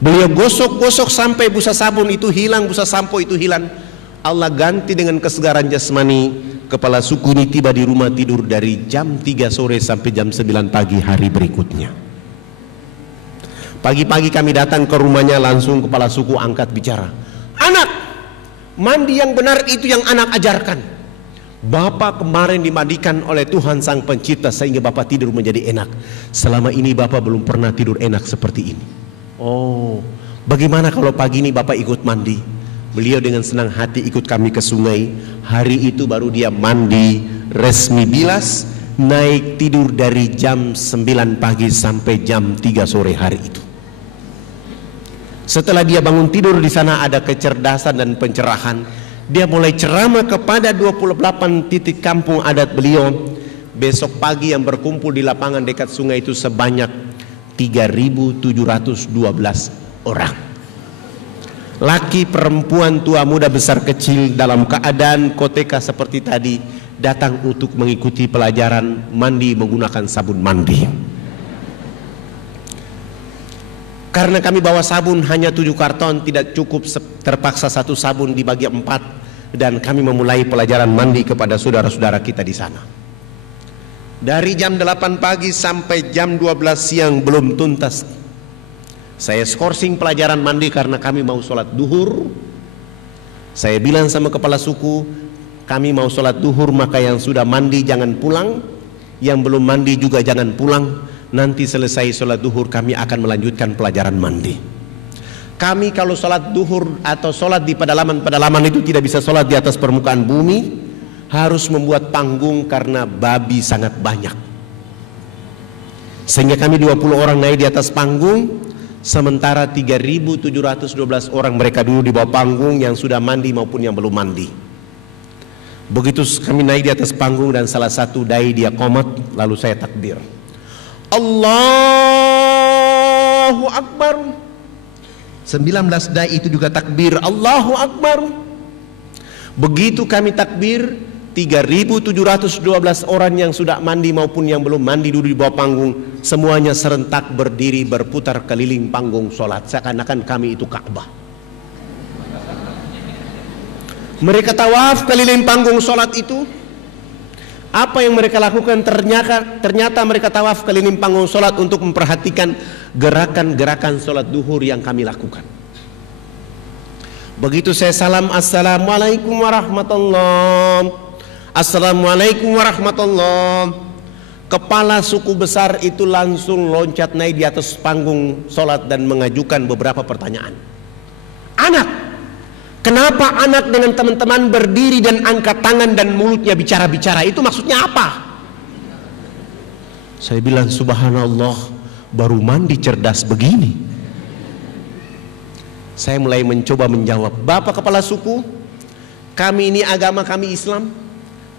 Beliau gosok-gosok sampai busa sabun itu hilang, busa sampo itu hilang. Allah ganti dengan kesegaran jasmani. Kepala suku ini tiba di rumah tidur dari jam 3 sore sampai jam 9 pagi hari berikutnya. Pagi-pagi kami datang ke rumahnya, langsung kepala suku angkat bicara. Anak, mandi yang benar itu yang anak ajarkan. Bapak kemarin dimandikan oleh Tuhan Sang Pencipta sehingga Bapak tidur menjadi enak. Selama ini Bapak belum pernah tidur enak seperti ini. Oh, bagaimana kalau pagi ini Bapak ikut mandi? Beliau dengan senang hati ikut kami ke sungai. Hari itu baru dia mandi resmi bilas, naik tidur dari jam 9 pagi sampai jam 3 sore hari itu. Setelah dia bangun tidur, di sana ada kecerdasan dan pencerahan. Dia mulai ceramah kepada 28 titik kampung adat beliau. Besok pagi yang berkumpul di lapangan dekat sungai itu sebanyak 3.712 orang. Laki, perempuan, tua, muda, besar, kecil dalam keadaan koteka seperti tadi datang untuk mengikuti pelajaran mandi menggunakan sabun mandi. Karena kami bawa sabun hanya 7 karton, tidak cukup, terpaksa 1 sabun dibagi 4, dan kami memulai pelajaran mandi kepada saudara-saudara kita di sana. Dari jam 8 pagi sampai jam 12 siang belum tuntas. Saya skorsing pelajaran mandi karena kami mau sholat duhur. Saya bilang sama kepala suku, kami mau sholat duhur, maka yang sudah mandi jangan pulang, yang belum mandi juga jangan pulang. Nanti selesai sholat duhur kami akan melanjutkan pelajaran mandi. Kami kalau sholat duhur atau sholat di pedalaman itu tidak bisa sholat di atas permukaan bumi, harus membuat panggung karena babi sangat banyak. Sehingga kami 20 orang naik di atas panggung, sementara 3.712 orang mereka dulu di bawah panggung yang sudah mandi maupun yang belum mandi. Begitu kami naik di atas panggung dan salah satu dai dia qomat, lalu saya takbir. Allahu Akbar. 19 dai itu juga takbir Allahu Akbar. Begitu kami takbir, 3.712 orang yang sudah mandi maupun yang belum mandi duduk di bawah panggung, semuanya serentak berdiri berputar keliling panggung sholat seakan-akan kami itu Ka'bah. Mereka tawaf keliling panggung sholat itu. Apa yang mereka lakukan? Ternyata mereka tawaf keliling panggung sholat untuk memperhatikan gerakan-gerakan sholat duhur yang kami lakukan. Begitu saya salam, Assalamualaikum warahmatullahi, Assalamualaikum warahmatullahi, kepala suku besar itu langsung loncat naik di atas panggung sholat dan mengajukan beberapa pertanyaan. Anak, kenapa anak dengan teman-teman berdiri dan angkat tangan dan mulutnya bicara-bicara? Itu maksudnya apa? Saya bilang, subhanallah, baru mandi cerdas begini. Saya mulai mencoba menjawab, Bapak kepala suku, kami ini agama kami Islam.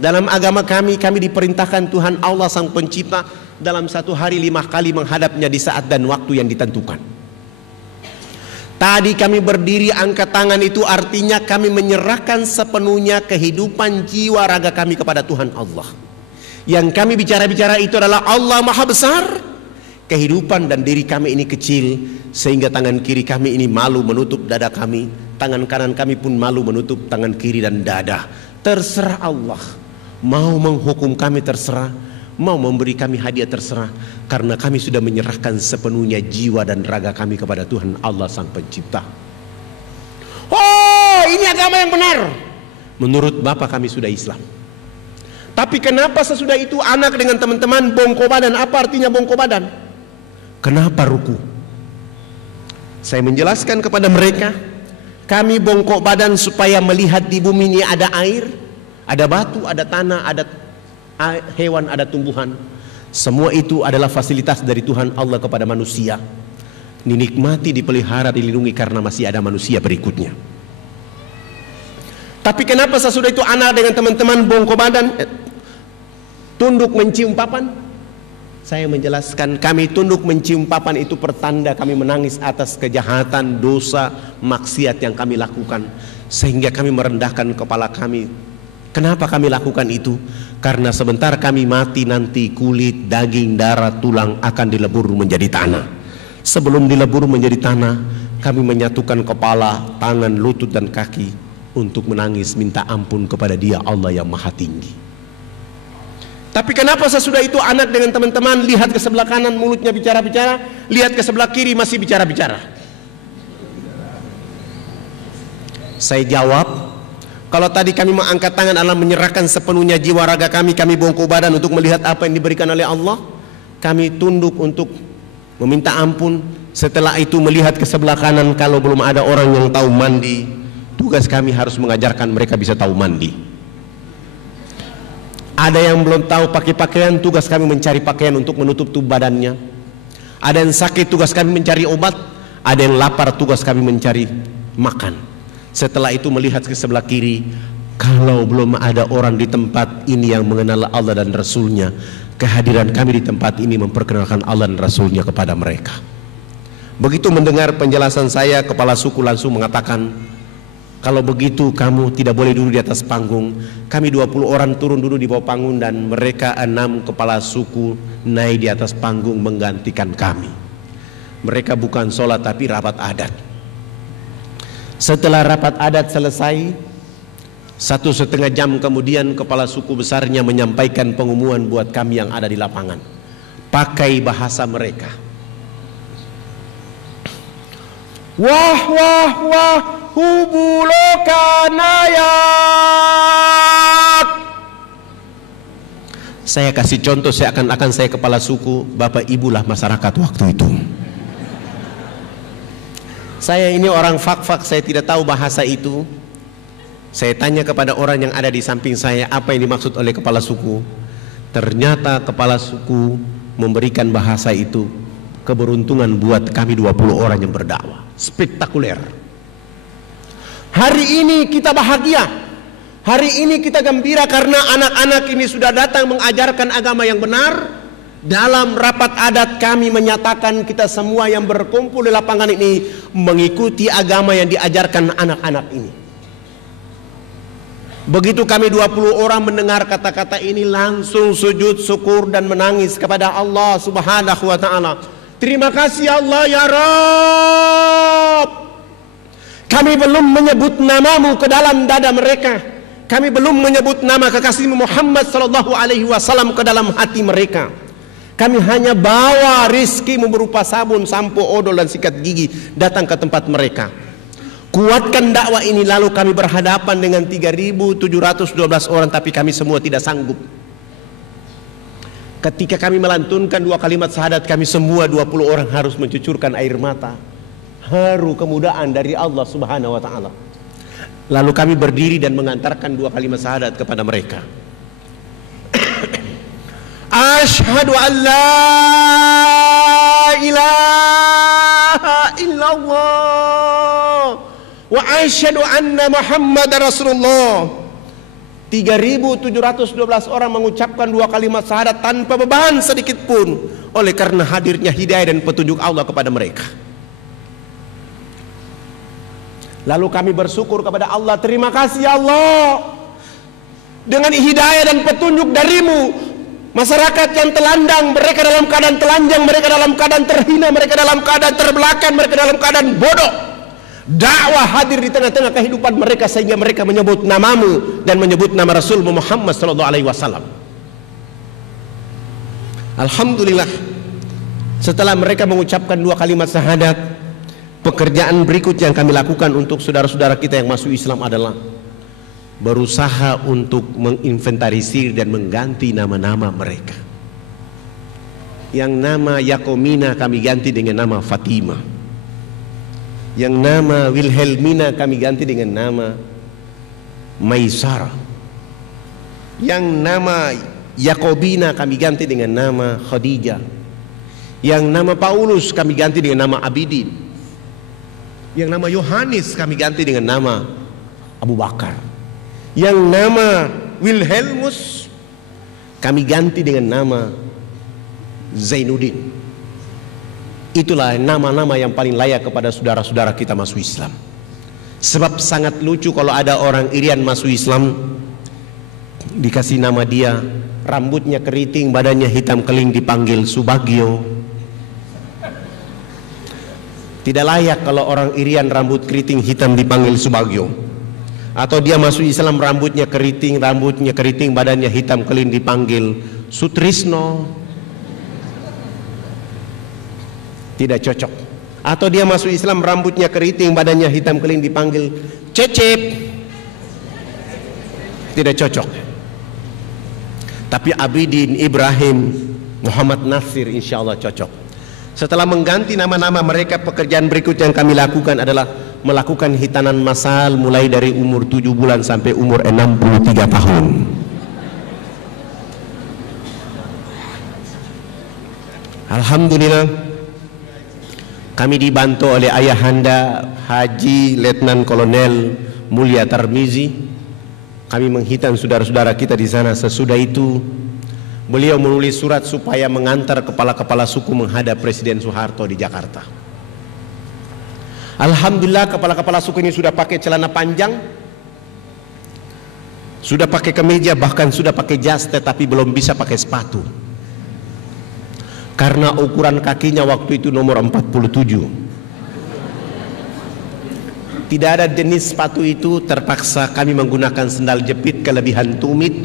Dalam agama kami diperintahkan Tuhan Allah Sang Pencipta dalam satu hari 5 kali menghadapnya di saat dan waktu yang ditentukan. Tadi kami berdiri angkat tangan itu artinya kami menyerahkan sepenuhnya kehidupan jiwa raga kami kepada Tuhan Allah. Yang kami bicara-bicara itu adalah Allah Maha Besar. Kehidupan dan diri kami ini kecil, sehingga tangan kiri kami ini malu menutup dada kami, tangan kanan kami pun malu menutup tangan kiri dan dada. Terserah Allah, mau menghukum kami terserah, mau memberi kami hadiah terserah, karena kami sudah menyerahkan sepenuhnya jiwa dan raga kami kepada Tuhan Allah Sang Pencipta. Oh, ini agama yang benar. Menurut Bapak kami sudah Islam. Tapi kenapa sesudah itu anak dengan teman-teman bongko badan? Apa artinya bongko badan? Kenapa ruku? Saya menjelaskan kepada mereka, kami bongkok badan supaya melihat di bumi ini ada air, ada batu, ada tanah, ada hewan, ada tumbuhan. Semua itu adalah fasilitas dari Tuhan Allah kepada manusia. Dinikmati, dipelihara, dilindungi karena masih ada manusia berikutnya. Tapi kenapa sesudah itu anak dengan teman-teman bongkok badan, tunduk mencium papan? Saya menjelaskan, kami tunduk mencium papan itu pertanda kami menangis atas kejahatan, dosa, maksiat yang kami lakukan, sehingga kami merendahkan kepala kami. Kenapa kami lakukan itu? Karena sebentar kami mati nanti kulit, daging, darah, tulang akan dilebur menjadi tanah. Sebelum dilebur menjadi tanah, kami menyatukan kepala, tangan, lutut dan kaki untuk menangis minta ampun kepada Dia Allah yang Maha Tinggi. Tapi kenapa sesudah itu anak dengan teman-teman lihat ke sebelah kanan mulutnya bicara-bicara, lihat ke sebelah kiri masih bicara-bicara? Saya jawab, kalau tadi kami mengangkat tangan adalah menyerahkan sepenuhnya jiwa raga kami bongkok badan untuk melihat apa yang diberikan oleh Allah. Kami tunduk untuk meminta ampun. Setelah itu melihat ke sebelah kanan, kalau belum ada orang yang tahu mandi, tugas kami harus mengajarkan mereka bisa tahu mandi. Ada yang belum tahu pakai pakaian, tugas kami mencari pakaian untuk menutup tubuh badannya. Ada yang sakit, tugas kami mencari obat. Ada yang lapar, tugas kami mencari makan. Setelah itu melihat ke sebelah kiri, kalau belum ada orang di tempat ini yang mengenal Allah dan Rasulnya, kehadiran kami di tempat ini memperkenalkan Allah dan Rasulnya kepada mereka. Begitu mendengar penjelasan saya, kepala suku langsung mengatakan, kalau begitu kamu tidak boleh duduk di atas panggung. Kami 20 orang turun duduk di bawah panggung dan mereka 6 kepala suku naik di atas panggung menggantikan kami. Mereka bukan sholat tapi rapat adat. Setelah rapat adat selesai, 1,5 jam kemudian kepala suku besarnya menyampaikan pengumuman buat kami yang ada di lapangan pakai bahasa mereka. Wah wah wah hubulokanayat. Saya kasih contoh seakan-akan saya kepala suku, bapak ibulah masyarakat waktu itu. Saya ini orang fak-fak, saya tidak tahu bahasa itu. Saya tanya kepada orang yang ada di samping saya apa yang dimaksud oleh kepala suku. Ternyata kepala suku memberikan bahasa itu keberuntungan buat kami 20 orang yang berdakwah. Spektakuler. Hari ini kita bahagia. Hari ini kita gembira karena anak-anak ini sudah datang mengajarkan agama yang benar. Dalam rapat adat kami menyatakan kita semua yang berkumpul di lapangan ini mengikuti agama yang diajarkan anak-anak ini. Begitu kami 20 orang mendengar kata-kata ini langsung sujud syukur dan menangis kepada Allah Subhanahu wa taala. Terima kasih Allah ya Rabb. Kami belum menyebut namamu ke dalam dada mereka. Kami belum menyebut nama kekasihmu Muhammad sallallahu alaihi wasallam ke dalam hati mereka. Kami hanya bawa rizkimu berupa sabun, sampo, odol dan sikat gigi datang ke tempat mereka. Kuatkan dakwah ini. Lalu kami berhadapan dengan 3.712 orang, tapi kami semua tidak sanggup. Ketika kami melantunkan 2 kalimat syahadat, kami semua 20 orang harus mencucurkan air mata. Haru kemudahan dari Allah Subhanahu wa taala. Lalu kami berdiri dan mengantarkan 2 kalimat syahadat kepada mereka. Asyhadu an la ilaha illallah wa asyhadu anna Muhammadar Rasulullah. 3.712 orang mengucapkan 2 kalimat syahadat tanpa beban sedikit pun, oleh karena hadirnya hidayah dan petunjuk Allah kepada mereka. Lalu kami bersyukur kepada Allah, terima kasih Allah, dengan hidayah dan petunjuk darimu, masyarakat yang telandang, mereka dalam keadaan telanjang, mereka dalam keadaan terhina, mereka dalam keadaan terbelakang, mereka dalam keadaan bodoh, dakwah hadir di tengah-tengah kehidupan mereka sehingga mereka menyebut namamu dan menyebut nama Rasulmu Muhammad sallallahu alaihi wasallam. Alhamdulillah, setelah mereka mengucapkan 2 kalimat syahadat, pekerjaan berikut yang kami lakukan untuk saudara-saudara kita yang masuk Islam adalah berusaha untuk menginventarisir dan mengganti nama-nama mereka. Yang nama Yakomina kami ganti dengan nama Fatimah. Yang nama Wilhelmina kami ganti dengan nama Maisarah. Yang nama Yakobina kami ganti dengan nama Khadijah. Yang nama Paulus kami ganti dengan nama Abidin. Yang nama Yohanes kami ganti dengan nama Abu Bakar. Yang nama Wilhelmus kami ganti dengan nama Zainuddin. Itulah nama-nama yang paling layak kepada saudara-saudara kita masuk Islam. Sebab sangat lucu kalau ada orang Irian masuk Islam, dikasih nama dia, rambutnya keriting, badannya hitam keling, dipanggil Subagio. Tidak layak kalau orang Irian rambut keriting hitam dipanggil Subagio, atau dia masuk Islam rambutnya keriting, badannya hitam kelin dipanggil Sutrisno. Tidak cocok. Atau dia masuk Islam rambutnya keriting, badannya hitam kelin dipanggil Cecep. Tidak cocok. Tapi Abidin, Ibrahim, Muhammad Nasir insya Allah cocok. Setelah mengganti nama-nama mereka, pekerjaan berikut yang kami lakukan adalah melakukan hitanan massal mulai dari umur 7 bulan sampai umur 63 tahun. Alhamdulillah, kami dibantu oleh ayahanda Haji Letnan Kolonel Mulia Tarmizi. Kami menghitan saudara-saudara kita di sana. Sesudah itu beliau menulis surat supaya mengantar kepala-kepala suku menghadap Presiden Soeharto di Jakarta. Alhamdulillah, kepala-kepala suku ini sudah pakai celana panjang, sudah pakai kemeja, bahkan sudah pakai jas, tetapi belum bisa pakai sepatu. Karena ukuran kakinya waktu itu nomor 47. Tidak ada jenis sepatu itu, terpaksa kami menggunakan sendal jepit kelebihan tumit.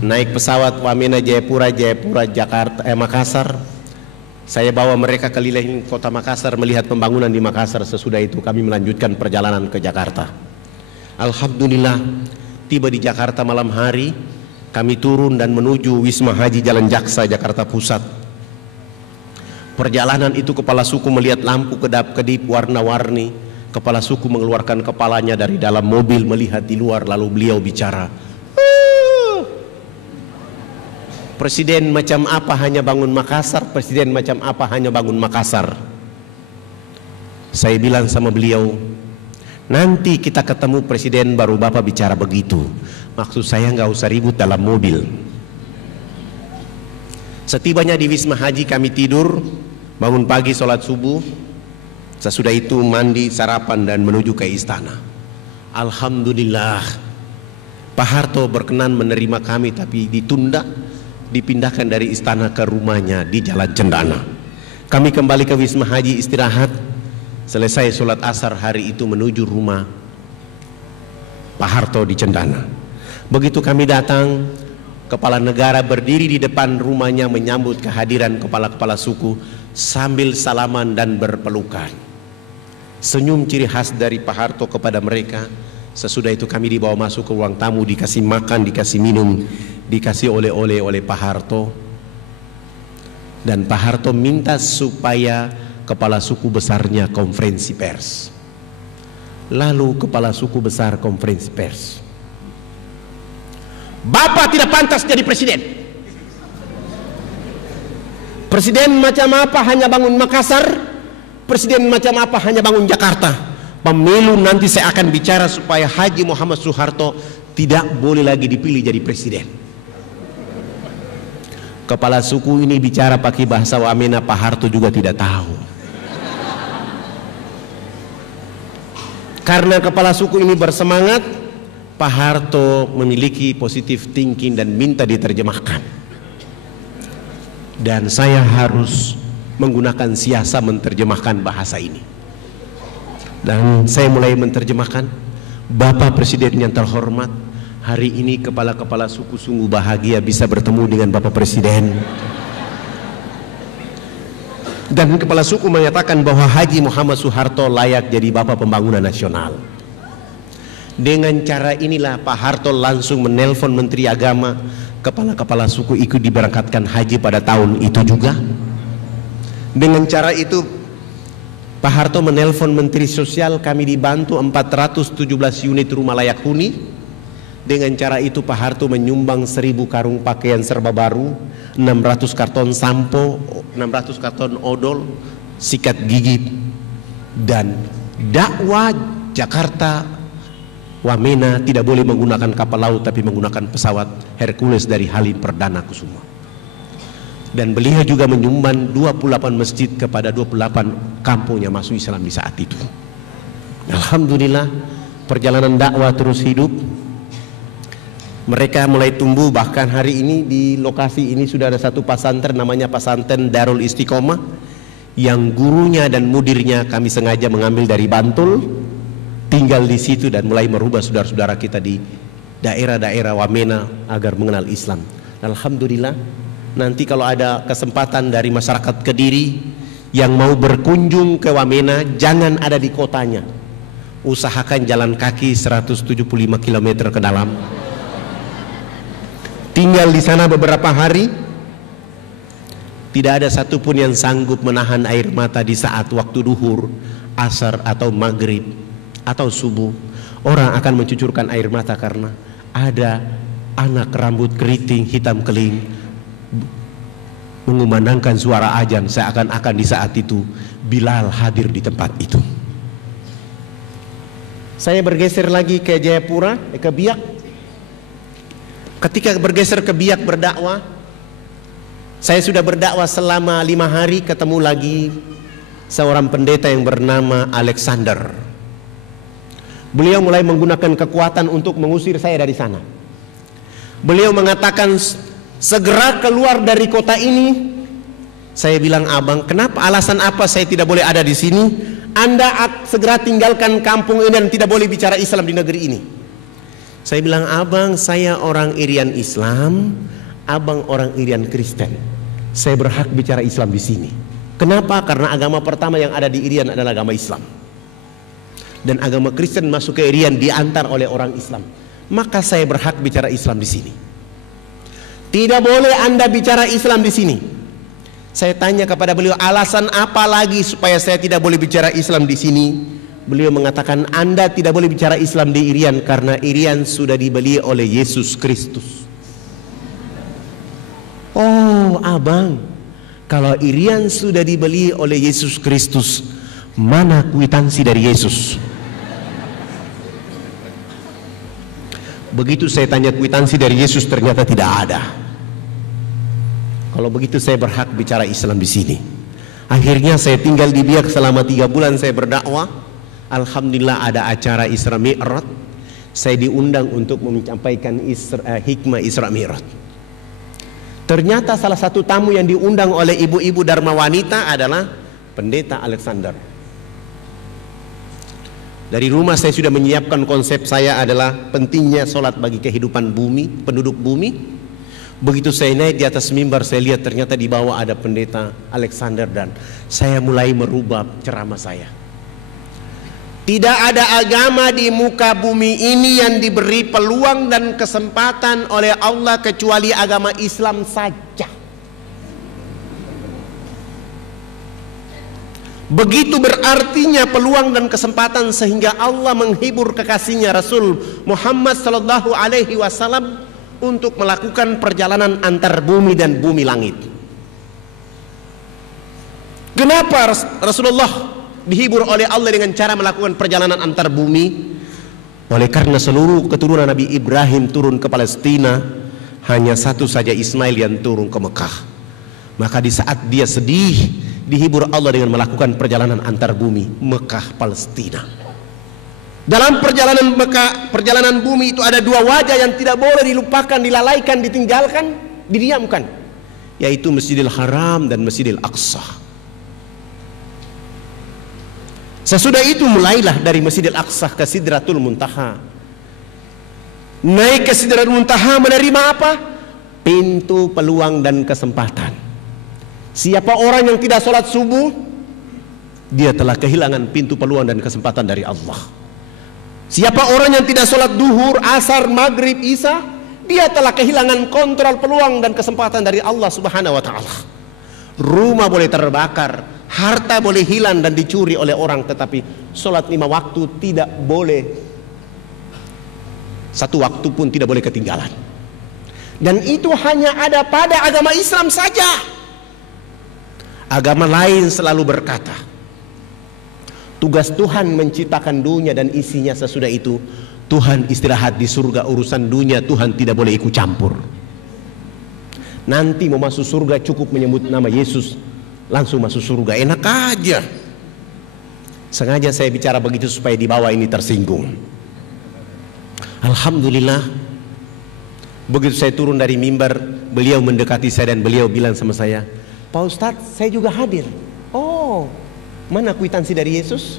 Naik pesawat Wamena Jayapura, Jakarta, Makassar. Saya bawa mereka keliling kota Makassar melihat pembangunan di Makassar. Sesudah itu kami melanjutkan perjalanan ke Jakarta. Alhamdulillah, tiba di Jakarta malam hari. Kami turun dan menuju Wisma Haji Jalan Jaksa, Jakarta Pusat. Perjalanan itu kepala suku melihat lampu kedap-kedip warna-warni. Kepala suku mengeluarkan kepalanya dari dalam mobil melihat di luar, lalu beliau bicara, Presiden macam apa hanya bangun Makassar, Presiden macam apa hanya bangun Makassar. Saya bilang sama beliau, nanti kita ketemu Presiden baru Bapak bicara begitu. Maksud saya nggak usah ribut dalam mobil. Setibanya di Wisma Haji kami tidur, bangun pagi sholat subuh. Sesudah itu mandi, sarapan dan menuju ke istana. Alhamdulillah, Pak Harto berkenan menerima kami, tapi ditunda, dipindahkan dari istana ke rumahnya di Jalan Cendana. Kami kembali ke Wisma Haji istirahat. Selesai sholat asar hari itu menuju rumah Pak Harto di Cendana. Begitu kami datang, kepala negara berdiri di depan rumahnya menyambut kehadiran kepala-kepala suku sambil salaman dan berpelukan. Senyum ciri khas dari Pak Harto kepada mereka. Sesudah itu kami dibawa masuk ke ruang tamu, dikasih makan, dikasih minum, dikasih oleh-oleh oleh Pak Harto. Dan Pak Harto minta supaya kepala suku besarnya konferensi pers. Lalu kepala suku besar konferensi pers, Bapak tidak pantas jadi presiden. Presiden macam apa hanya bangun Makassar, presiden macam apa hanya bangun Jakarta. Pemilu nanti saya akan bicara supaya Haji Muhammad Soeharto tidak boleh lagi dipilih jadi presiden. Kepala suku ini bicara pakai bahasa Wamena, Pak Harto juga tidak tahu. Karena kepala suku ini bersemangat, Pak Harto memiliki positive thinking dan minta diterjemahkan. Dan saya harus menggunakan siasa menerjemahkan bahasa ini. Dan saya mulai menerjemahkan. Bapak Presiden yang terhormat, hari ini kepala-kepala suku sungguh bahagia bisa bertemu dengan Bapak Presiden. Dan kepala suku menyatakan bahwa Haji Muhammad Soeharto layak jadi Bapak Pembangunan Nasional. Dengan cara inilah Pak Harto langsung menelpon Menteri Agama, kepala-kepala suku ikut diberangkatkan haji pada tahun itu juga. Dengan cara itu Pak Harto menelpon Menteri Sosial, kami dibantu 417 unit rumah layak huni. Dengan cara itu Pak Harto menyumbang 1000 karung pakaian serba baru, 600 karton sampo, 600 karton odol, sikat gigi, dan dakwah Jakarta Wamena tidak boleh menggunakan kapal laut tapi menggunakan pesawat Hercules dari Halim Perdana Kusuma. Dan beliau juga menyumbang 28 masjid kepada 28 kampung yang masuk Islam di saat itu. Alhamdulillah, perjalanan dakwah terus hidup. Mereka mulai tumbuh, bahkan hari ini di lokasi ini sudah ada satu pesantren namanya pesantren Darul Istiqomah yang gurunya dan mudirnya kami sengaja mengambil dari Bantul, tinggal di situ dan mulai merubah saudara-saudara kita di daerah-daerah Wamena agar mengenal Islam. Alhamdulillah, nanti kalau ada kesempatan dari masyarakat Kediri yang mau berkunjung ke Wamena, jangan ada di kotanya, usahakan jalan kaki 175 km ke dalam, tinggal di sana beberapa hari. Tidak ada satupun yang sanggup menahan air mata di saat waktu duhur, asar atau maghrib atau subuh. Orang akan mencucurkan air mata karena ada anak rambut keriting hitam keling mengumandangkan suara azan, seakan-akan di saat itu Bilal hadir di tempat itu. Saya bergeser lagi ke Jayapura, ke Biak. Ketika bergeser ke Biak berdakwah, saya sudah berdakwah selama 5 hari, ketemu lagi seorang pendeta yang bernama Alexander. Beliau mulai menggunakan kekuatan untuk mengusir saya dari sana. Beliau mengatakan, segera keluar dari kota ini. Saya bilang, abang, kenapa, alasan apa saya tidak boleh ada di sini? Anda segera tinggalkan kampung ini dan tidak boleh bicara Islam di negeri ini. Saya bilang, abang, saya orang Irian Islam, abang orang Irian Kristen. Saya berhak bicara Islam di sini. Kenapa? Karena agama pertama yang ada di Irian adalah agama Islam. Dan agama Kristen masuk ke Irian diantar oleh orang Islam. Maka saya berhak bicara Islam di sini. Tidak boleh Anda bicara Islam di sini. Saya tanya kepada beliau, alasan apa lagi supaya saya tidak boleh bicara Islam di sini? Beliau mengatakan, Anda tidak boleh bicara Islam di Irian karena Irian sudah dibeli oleh Yesus Kristus. Oh abang, kalau Irian sudah dibeli oleh Yesus Kristus, mana kwitansi dari Yesus? Begitu saya tanya kwitansi dari Yesus, ternyata tidak ada. Kalau begitu saya berhak bicara Islam di sini. Akhirnya saya tinggal di Biak selama 3 bulan saya berdakwah. Alhamdulillah ada acara Isra Mi'raj. Saya diundang untuk menyampaikan hikmah Isra Mi'raj. Ternyata salah satu tamu yang diundang oleh ibu-ibu Dharma Wanita adalah Pendeta Alexander. Dari rumah saya sudah menyiapkan konsep saya adalah pentingnya sholat bagi kehidupan bumi, penduduk bumi. Begitu saya naik di atas mimbar, saya lihat ternyata di bawah ada Pendeta Alexander dan saya mulai merubah ceramah saya. Tidak ada agama di muka bumi ini yang diberi peluang dan kesempatan oleh Allah kecuali agama Islam saja. Begitu berartinya peluang dan kesempatan sehingga Allah menghibur kekasihnya Rasul Muhammad sallallahu alaihi wasallam untuk melakukan perjalanan antar bumi dan bumi langit. Kenapa Rasulullah dihibur oleh Allah dengan cara melakukan perjalanan antar bumi? Oleh karena seluruh keturunan Nabi Ibrahim turun ke Palestina, hanya satu saja Ismail yang turun ke Mekah. Maka di saat dia sedih, dihibur Allah dengan melakukan perjalanan antar bumi, Mekah Palestina. Dalam perjalanan bumi itu ada 2 wajah yang tidak boleh dilupakan, dilalaikan, ditinggalkan, didiamkan, yaitu Masjidil Haram dan Masjidil Aqsa. Sesudah itu mulailah dari Masjidil Aqsa ke Sidratul Muntaha. Naik ke Sidratul Muntaha menerima apa? Pintu peluang dan kesempatan. Siapa orang yang tidak sholat subuh, dia telah kehilangan pintu peluang dan kesempatan dari Allah. Siapa orang yang tidak sholat duhur, asar, maghrib, isya, dia telah kehilangan kontrol peluang dan kesempatan dari Allah Subhanahu wa ta'ala. Rumah boleh terbakar, harta boleh hilang dan dicuri oleh orang, tetapi sholat 5 waktu tidak boleh, 1 waktu pun tidak boleh ketinggalan. Dan itu hanya ada pada agama Islam saja. Agama lain selalu berkata, tugas Tuhan menciptakan dunia dan isinya, sesudah itu Tuhan istirahat di surga, urusan dunia Tuhan tidak boleh ikut campur. Nanti mau masuk surga cukup menyebut nama Yesus, langsung masuk surga, enak aja. Sengaja saya bicara begitu supaya di bawah ini tersinggung. Alhamdulillah, begitu saya turun dari mimbar, beliau mendekati saya dan beliau bilang sama saya, Pak Ustadz, saya juga hadir. Oh, Mana kwitansi dari Yesus?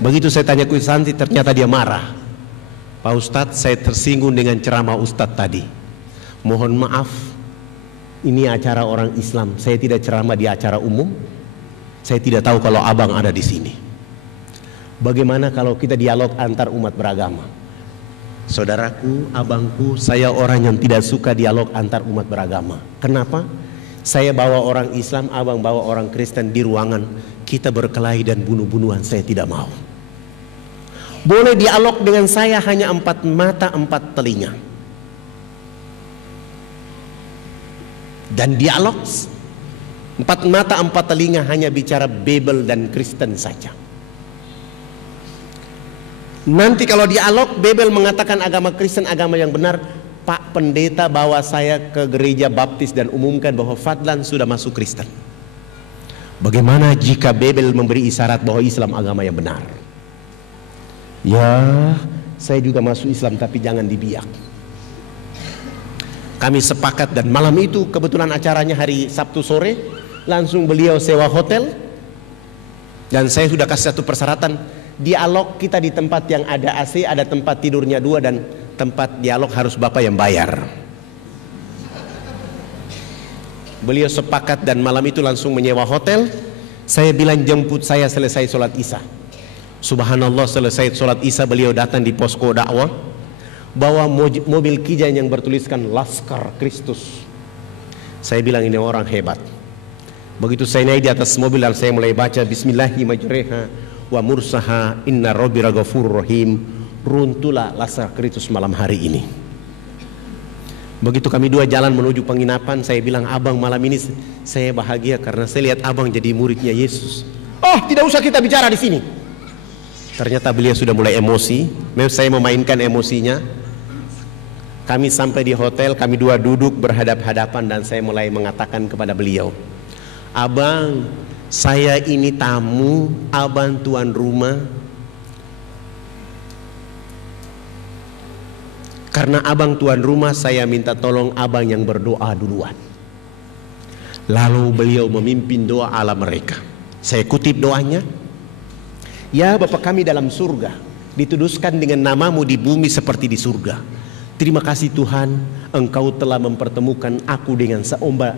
Begitu saya tanya kwitansi, ternyata dia marah. Pak Ustadz, saya tersinggung dengan ceramah Ustadz tadi. Mohon maaf, ini acara orang Islam. Saya tidak ceramah di acara umum. Saya tidak tahu kalau abang ada di sini. Bagaimana kalau kita dialog antar umat beragama? Saudaraku, abangku, saya orang yang tidak suka dialog antar umat beragama. Kenapa? Saya bawa orang Islam, abang bawa orang Kristen di ruangan. Kita berkelahi dan bunuh-bunuhan, saya tidak mau. Boleh dialog dengan saya hanya 4 mata 4 telinga. Dan dialog 4 mata 4 telinga hanya bicara Bible dan Kristen saja. Nanti kalau dialog Bible mengatakan agama Kristen agama yang benar, Pak Pendeta bawa saya ke gereja baptis dan umumkan bahwa Fadlan sudah masuk Kristen. Bagaimana jika Bible memberi isyarat bahwa Islam agama yang benar? Ya, saya juga masuk Islam tapi jangan dibiak. Kami sepakat dan malam itu kebetulan acaranya hari Sabtu sore, langsung beliau sewa hotel. Dan saya sudah kasih satu persyaratan, dialog kita di tempat yang ada AC, ada tempat tidurnya 2 dan tempat dialog harus Bapak yang bayar. Beliau sepakat dan malam itu langsung menyewa hotel. Saya bilang jemput saya selesai sholat Isya. Subhanallah, selesai sholat Isya beliau datang di posko dakwah, bawa mobil Kijang yang bertuliskan Laskar Kristus. Saya bilang ini orang hebat. Begitu saya naik di atas mobil dan saya mulai baca Bismillahirrahmanirrahim wa mursaha inna rabbira ghafurur rahim, runtuhlah Laskar Kristus malam hari ini. Begitu kami 2 jalan menuju penginapan, saya bilang, abang malam ini saya bahagia karena saya lihat abang jadi muridnya Yesus. Oh, tidak usah kita bicara di sini. Ternyata beliau sudah mulai emosi. Saya memainkan emosinya. Kami sampai di hotel, kami 2 duduk berhadap-hadapan dan saya mulai mengatakan kepada beliau, abang, saya ini tamu, abang tuan rumah. Karena abang tuan rumah, saya minta tolong abang yang berdoa duluan. Lalu beliau memimpin doa ala mereka. Saya kutip doanya. Ya Bapa kami dalam surga, dituduskan dengan namamu di bumi seperti di surga. Terima kasih Tuhan, Engkau telah mempertemukan aku dengan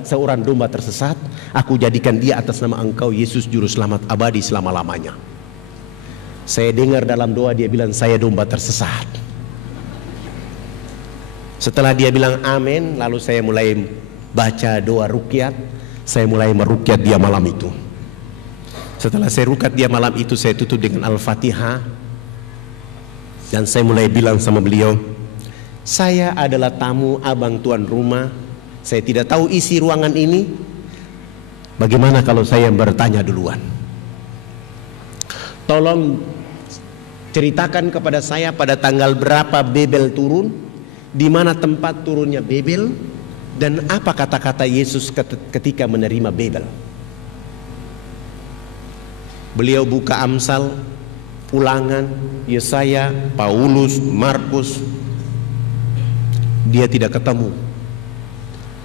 seorang domba tersesat. Aku jadikan dia atas nama Engkau, Yesus Juru Selamat abadi selama-lamanya. Saya dengar dalam doa dia bilang, saya domba tersesat. Setelah dia bilang amin, lalu saya mulai baca doa rukyat. Saya mulai merukyat dia malam itu. Setelah saya rukyat dia malam itu, saya tutup dengan Al-Fatihah. Dan saya mulai bilang sama beliau, saya adalah tamu abang tuan rumah. Saya tidak tahu isi ruangan ini. Bagaimana kalau saya bertanya duluan? Tolong ceritakan kepada saya pada tanggal berapa Babel turun, di mana tempat turunnya Babel, dan apa kata-kata Yesus ketika menerima Babel. Beliau buka Amsal, Ulangan, Yesaya, Paulus, Markus. Dia tidak ketemu.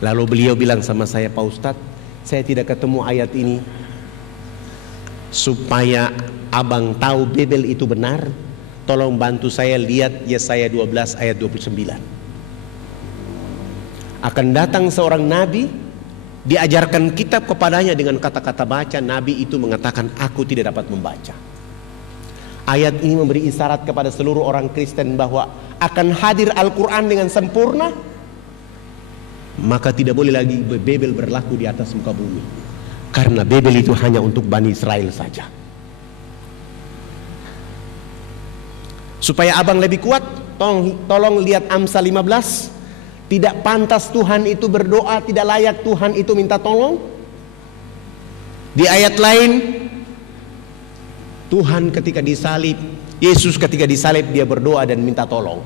Lalu beliau bilang sama saya, Pak Ustadz, saya tidak ketemu ayat ini. Supaya abang tahu Babel itu benar, tolong bantu saya lihat Yesaya 12 ayat 29. Akan datang seorang nabi, diajarkan kitab kepadanya dengan kata-kata baca. Nabi itu mengatakan, aku tidak dapat membaca. Ayat ini memberi isyarat kepada seluruh orang Kristen bahwa akan hadir Al-Quran dengan sempurna. Maka tidak boleh lagi Babel berlaku di atas muka bumi, karena Babel itu hanya untuk Bani Israel saja. Supaya abang lebih kuat, tolong lihat Amsal 15. Tidak pantas Tuhan itu berdoa, tidak layak Tuhan itu minta tolong. Di ayat lain, Tuhan ketika disalib, Yesus ketika disalib dia berdoa dan minta tolong.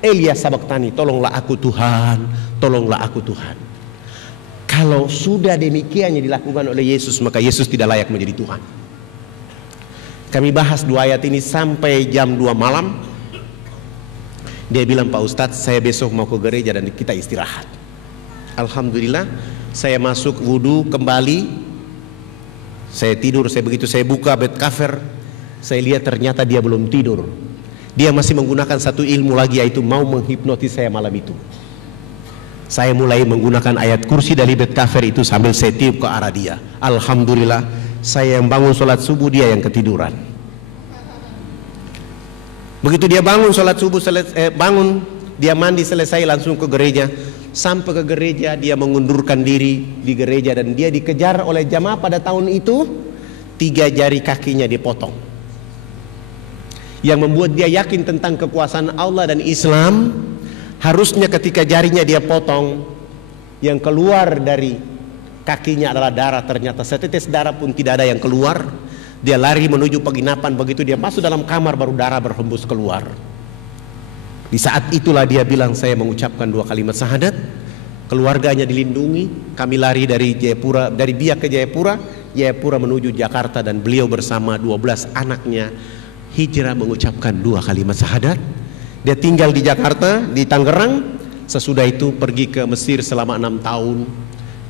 Elia sabaktani, tolonglah aku Tuhan, tolonglah aku Tuhan. Kalau sudah demikian yang dilakukan oleh Yesus, maka Yesus tidak layak menjadi Tuhan. Kami bahas 2 ayat ini sampai jam 2 malam. Dia bilang, Pak Ustadz, saya besok mau ke gereja dan kita istirahat. Alhamdulillah, saya masuk wudhu kembali. Saya tidur, begitu saya buka bed cover, saya lihat ternyata dia belum tidur. Dia masih menggunakan satu ilmu lagi, yaitu mau menghipnotis saya malam itu. Saya mulai menggunakan ayat kursi dari bed cover itu sambil saya tiup ke arah dia. Alhamdulillah, saya yang bangun sholat subuh, dia yang ketiduran. Begitu dia bangun sholat subuh, bangun, dia mandi selesai langsung ke gereja. Sampai ke gereja dia mengundurkan diri di gereja, dan dia dikejar oleh jamaah pada tahun itu. 3 jari kakinya dipotong, yang membuat dia yakin tentang kekuasaan Allah dan Islam. Harusnya ketika jarinya dia potong, yang keluar dari kakinya adalah darah. Ternyata setetes darah pun tidak ada yang keluar. Dia lari menuju penginapan. Begitu dia masuk dalam kamar, baru darah berhembus keluar. Di saat itulah dia bilang, saya mengucapkan 2 kalimat syahadat. Keluarganya dilindungi. Kami lari dari Jayapura, dari Biak ke Jayapura, Jayapura menuju Jakarta, dan beliau bersama 12 anaknya hijrah mengucapkan 2 kalimat syahadat. Dia tinggal di Jakarta, di Tangerang. Sesudah itu pergi ke Mesir selama 6 tahun.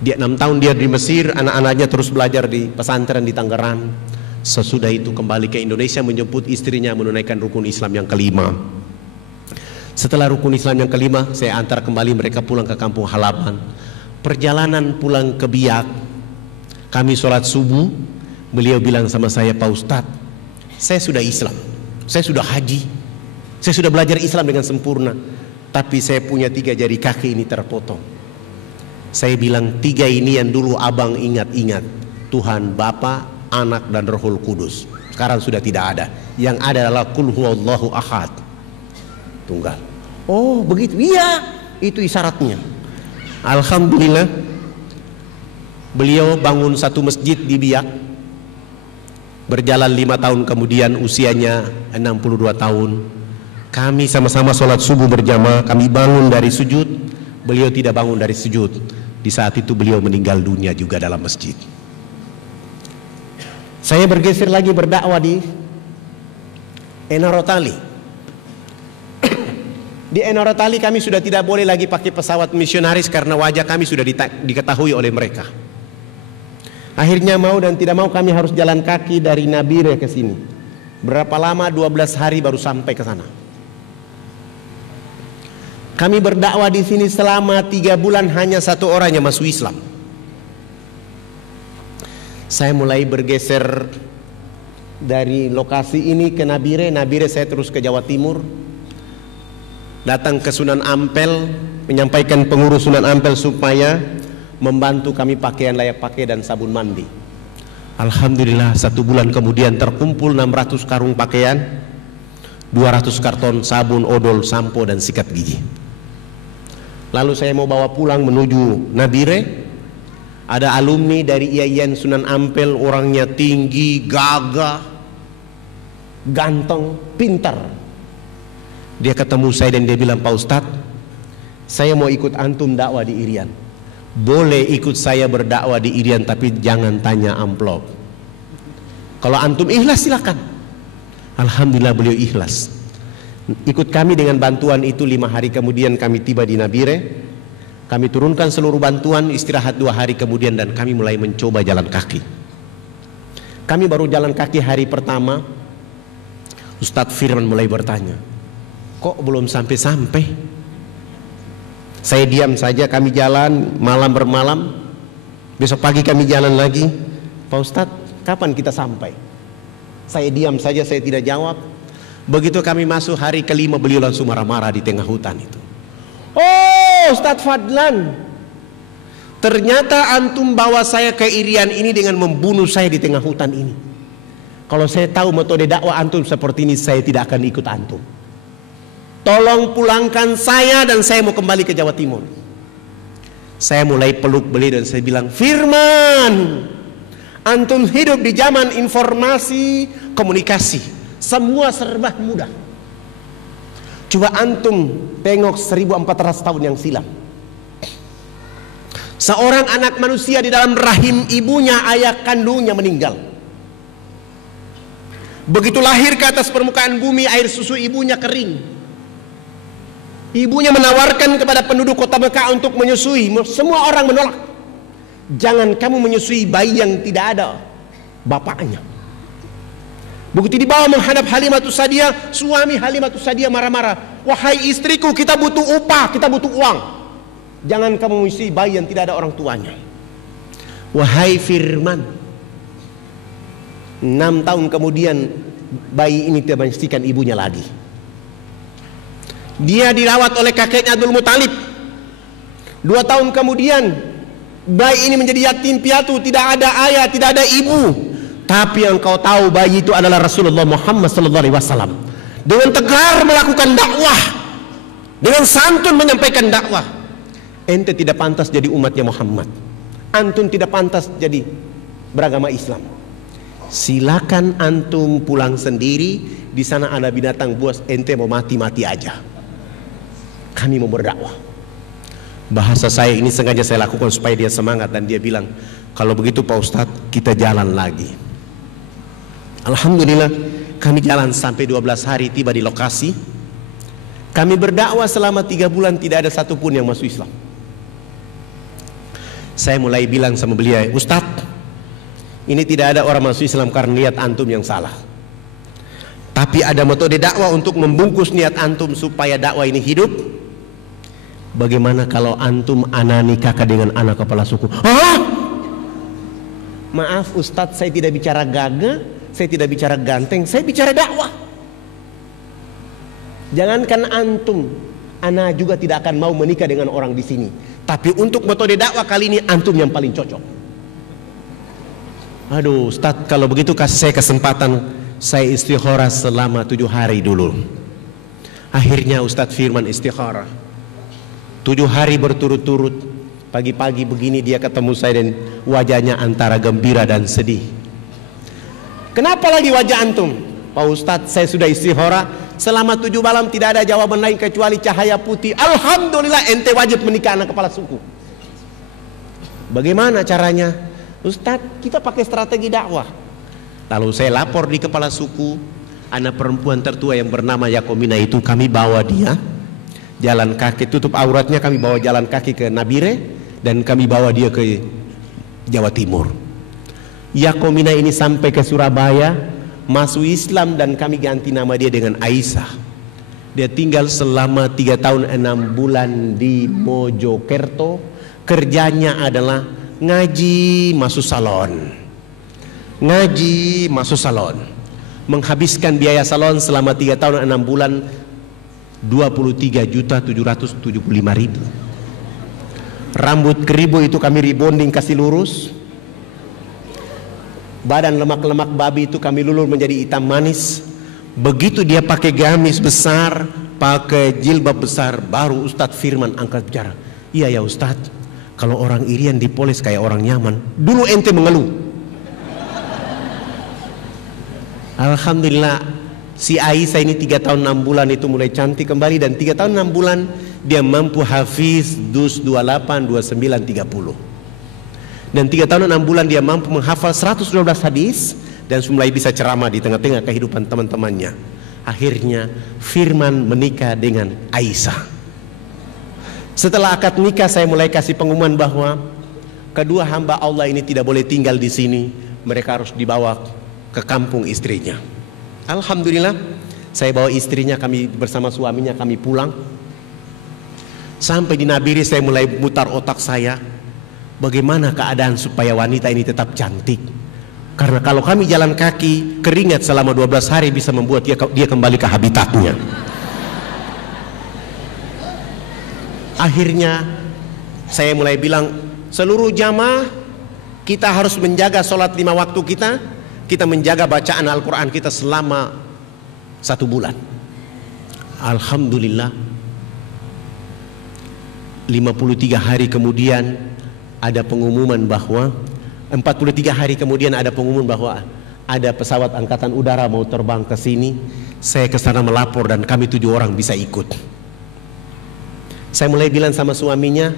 Dia 6 tahun dia di Mesir, anak-anaknya terus belajar di pesantren di Tangerang. Sesudah itu kembali ke Indonesia menjemput istrinya menunaikan rukun Islam yang kelima. Setelah rukun Islam yang kelima, saya antar kembali mereka pulang ke kampung halaman. Perjalanan pulang ke Biak, kami sholat subuh. Beliau bilang sama saya, Pak Ustadz, saya sudah Islam, saya sudah haji, saya sudah belajar Islam dengan sempurna, tapi saya punya 3 jari kaki ini terpotong. Saya bilang, 3 ini yang dulu abang ingat-ingat, Tuhan Bapa, Anak, dan Rohul Kudus. Sekarang sudah tidak ada. Yang ada adalah Qul huwallahu ahad, tunggal. Oh begitu, iya, itu isyaratnya. Alhamdulillah, beliau bangun satu masjid di Biak. Berjalan 5 tahun kemudian, usianya 62 tahun. Kami sama-sama sholat subuh berjamaah. Kami bangun dari sujud, beliau tidak bangun dari sujud. Di saat itu beliau meninggal dunia juga dalam masjid. Saya bergeser lagi berdakwah di Enarotali. Di Enarotali kami sudah tidak boleh lagi pakai pesawat misionaris karena wajah kami sudah diketahui oleh mereka. Akhirnya mau dan tidak mau kami harus jalan kaki dari Nabire ke sini. Berapa lama? 12 hari baru sampai ke sana. Kami berdakwah di sini selama 3 bulan, hanya 1 orang yang masuk Islam. Saya mulai bergeser dari lokasi ini ke Nabire. Nabire saya terus ke Jawa Timur. Datang ke Sunan Ampel, menyampaikan pengurus Sunan Ampel supaya membantu kami pakaian layak pakai dan sabun mandi. Alhamdulillah, 1 bulan kemudian terkumpul 600 karung pakaian, 200 karton sabun, odol, sampo, dan sikat gigi. Lalu saya mau bawa pulang menuju Nabire. Ada alumni dari IAIN Sunan Ampel, orangnya tinggi, gagah, ganteng, pintar. Dia ketemu saya dan dia bilang, Pak Ustadz, saya mau ikut antum dakwah di Irian. Boleh ikut saya berdakwah di Irian, tapi jangan tanya amplop. Kalau antum ikhlas silakan. Alhamdulillah beliau ikhlas. Ikut kami dengan bantuan itu. 5 hari kemudian kami tiba di Nabire. Kami turunkan seluruh bantuan, istirahat 2 hari kemudian, dan kami mulai mencoba jalan kaki. Kami baru jalan kaki hari pertama, Ustadz Firman mulai bertanya, kok belum sampai-sampai? Saya diam saja. Kami jalan malam bermalam. Besok pagi kami jalan lagi. Pak Ustadz, kapan kita sampai? Saya diam saja, saya tidak jawab. Begitu kami masuk hari kelima, beliau langsung marah-marah di tengah hutan itu. Oh Ustadz Fadlan, ternyata antum bawa saya ke Irian ini dengan membunuh saya di tengah hutan ini. Kalau saya tahu metode dakwah antum seperti ini, saya tidak akan ikut antum. Tolong pulangkan saya dan saya mau kembali ke Jawa Timur. Saya mulai peluk beliau dan saya bilang, Firman, antum hidup di zaman informasi, komunikasi, semua serba mudah. Coba antum tengok 1400 tahun yang silam. Seorang anak manusia di dalam rahim ibunya, ayah kandungnya meninggal. Begitu lahir ke atas permukaan bumi, air susu ibunya kering. Ibunya menawarkan kepada penduduk kota Mekah untuk menyusui. Semua orang menolak. Jangan kamu menyusui bayi yang tidak ada bapaknya. Begitu dibawa menghadap Halimatus Sa'diyah, suami Halimatus Sa'diyah marah-marah. Wahai istriku, kita butuh upah, kita butuh uang. Jangan kamu mengisi bayi yang tidak ada orang tuanya. Wahai Firman, 6 tahun kemudian bayi ini tidak menyaksikan ibunya lagi. Dia dirawat oleh kakeknya Abdul Muthalib. 2 tahun kemudian bayi ini menjadi yatim piatu, tidak ada ayah, tidak ada ibu. Tapi yang kau tahu bayi itu adalah Rasulullah Muhammad SAW. Dengan tegar melakukan dakwah, dengan santun menyampaikan dakwah. Ente tidak pantas jadi umatnya Muhammad. Antum tidak pantas jadi beragama Islam. Silakan antum pulang sendiri. Di sana ada binatang buas, ente mau mati-mati aja. Kami mau berdakwah. Bahasa saya ini sengaja saya lakukan supaya dia semangat. Dan dia bilang, kalau begitu Pak Ustadz, kita jalan lagi. Alhamdulillah, kami jalan sampai 12 hari tiba di lokasi. Kami berdakwah selama 3 bulan, tidak ada satupun yang masuk Islam. Saya mulai bilang sama beliau, Ustadz, ini tidak ada orang masuk Islam karena niat antum yang salah. Tapi ada metode dakwah untuk membungkus niat antum supaya dakwah ini hidup. Bagaimana kalau antum anani kakak dengan anak kepala suku? Hah? Maaf Ustadz, saya tidak bicara gagah, saya tidak bicara ganteng, saya bicara dakwah. Jangankan antum, ana juga tidak akan mau menikah dengan orang di sini. Tapi untuk metode dakwah kali ini antum yang paling cocok. Aduh Ustadz, kalau begitu kasih saya kesempatan, saya istikharah selama 7 hari dulu. Akhirnya Ustadz Firman istikharah 7 hari berturut-turut. Pagi-pagi begini dia ketemu saya dan wajahnya antara gembira dan sedih. Kenapa lagi wajah antum? Pak Ustadz, saya sudah istikharah selama 7 malam tidak ada jawaban lain kecuali cahaya putih. Alhamdulillah, ente wajib menikah anak kepala suku. Bagaimana caranya? Ustadz, kita pakai strategi dakwah. Lalu saya lapor di kepala suku, anak perempuan tertua yang bernama Yakomina itu kami bawa dia jalan kaki, tutup auratnya, kami bawa jalan kaki ke Nabire dan kami bawa dia ke Jawa Timur. Yakomina ini sampai ke Surabaya, masuk Islam dan kami ganti nama dia dengan Aisyah. Dia tinggal selama 3 tahun 6 bulan di Mojokerto. Kerjanya adalah ngaji masuk salon. Ngaji masuk salon. Menghabiskan biaya salon selama 3 tahun 6 bulan 23.775.000. Rambut keribu itu kami rebonding kasih lurus. Badan lemak-lemak babi itu kami lulur menjadi hitam manis. Begitu dia pakai gamis besar, pakai jilbab besar, baru Ustadz Firman angkat bicara. Iya ya Ustadz, kalau orang Irian dipoles kayak orang Yaman. Dulu ente mengeluh. Alhamdulillah, si Aisyah ini 3 tahun 6 bulan itu mulai cantik kembali. Dan 3 tahun 6 bulan dia mampu hafiz dus 28, 29, 30. Dan 3 tahun 6 bulan dia mampu menghafal 112 hadis dan mulai bisa ceramah di tengah-tengah kehidupan teman-temannya. Akhirnya Firman menikah dengan Aisyah. Setelah akad nikah saya mulai kasih pengumuman bahwa kedua hamba Allah ini tidak boleh tinggal di sini. Mereka harus dibawa ke kampung istrinya. Alhamdulillah, saya bawa istrinya, kami bersama suaminya kami pulang. Sampai di Nabire saya mulai mutar otak saya, bagaimana keadaan supaya wanita ini tetap cantik. Karena kalau kami jalan kaki, keringat selama 12 hari bisa membuat dia kembali ke habitatnya. Akhirnya saya mulai bilang, seluruh jamaah kita harus menjaga sholat 5 waktu kita menjaga bacaan Al-Quran kita selama 1 bulan. Alhamdulillah, 53 hari kemudian ada pengumuman bahwa 43 hari kemudian ada pengumuman bahwa ada pesawat angkatan udara mau terbang ke sini. Saya ke sana melapor dan kami 7 orang bisa ikut. Saya mulai bilang sama suaminya,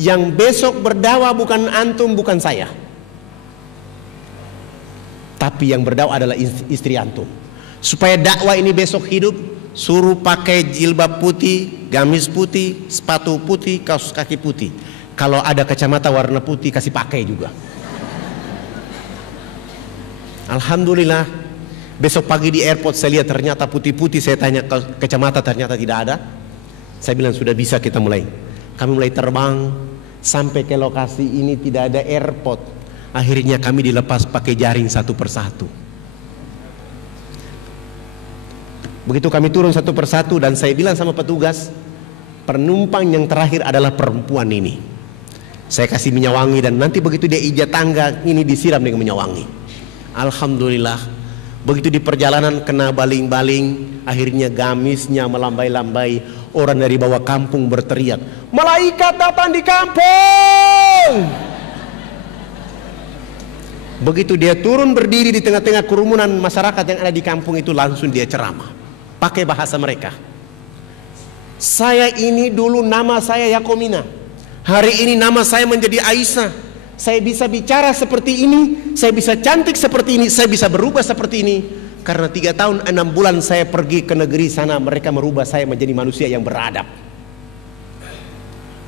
yang besok berdakwah bukan antum, bukan saya. Tapi yang berdakwah adalah istri antum. Supaya dakwah ini besok hidup, suruh pakai jilbab putih, gamis putih, sepatu putih, kaos kaki putih. Kalau ada kacamata warna putih kasih pakai juga. Alhamdulillah, besok pagi di airport saya lihat ternyata putih-putih. Saya tanya ke kacamata, ternyata tidak ada. Saya bilang sudah bisa kita mulai. Kami mulai terbang sampai ke lokasi ini, tidak ada airport. Akhirnya kami dilepas pakai jaring satu persatu. Begitu kami turun satu persatu dan saya bilang sama petugas, penumpang yang terakhir adalah perempuan ini. Saya kasih minyak wangi dan nanti begitu dia ijat tangga ini disiram dengan minyak wangi. Alhamdulillah, begitu di perjalanan kena baling-baling, akhirnya gamisnya melambai-lambai. Orang dari bawah kampung berteriak, malaikat datang di kampung. Begitu dia turun berdiri di tengah-tengah kerumunan masyarakat yang ada di kampung itu, langsung dia ceramah pakai bahasa mereka. Saya ini dulu nama saya Yakomina, hari ini nama saya menjadi Aisyah. Saya bisa bicara seperti ini, saya bisa cantik seperti ini, saya bisa berubah seperti ini karena 3 tahun 6 bulan saya pergi ke negeri sana. Mereka merubah saya menjadi manusia yang beradab.